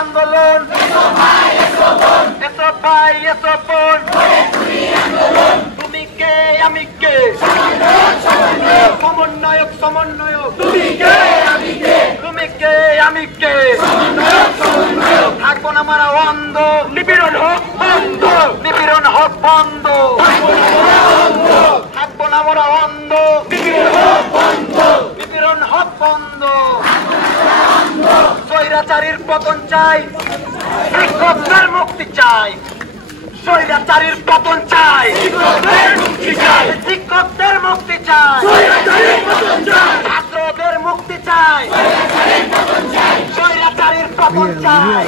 আন্দোলন এসো ভাই এসো বোন, তুমি কে আমি কে, সমন্বয়ক সমন্বয়ক, তুমি কে আমি কে, থাকবো না মারা অন্ধ, নিপীড়ন হোক বন্ধ, নিপীড়ন হোক বন্ধ, থাকবো না মারা অন্ধ, নিপীড়ন হোক বন্ধ। স্বৈরাচারীর পতন চাই, শিক্ষকদের মুক্তি চাই, স্বৈরাচারীর পতন চাই, শিক্ষকদের মুক্তি চাই, ছাত্রদের মুক্তি চাই, স্বৈরাচারীর পতন চাই।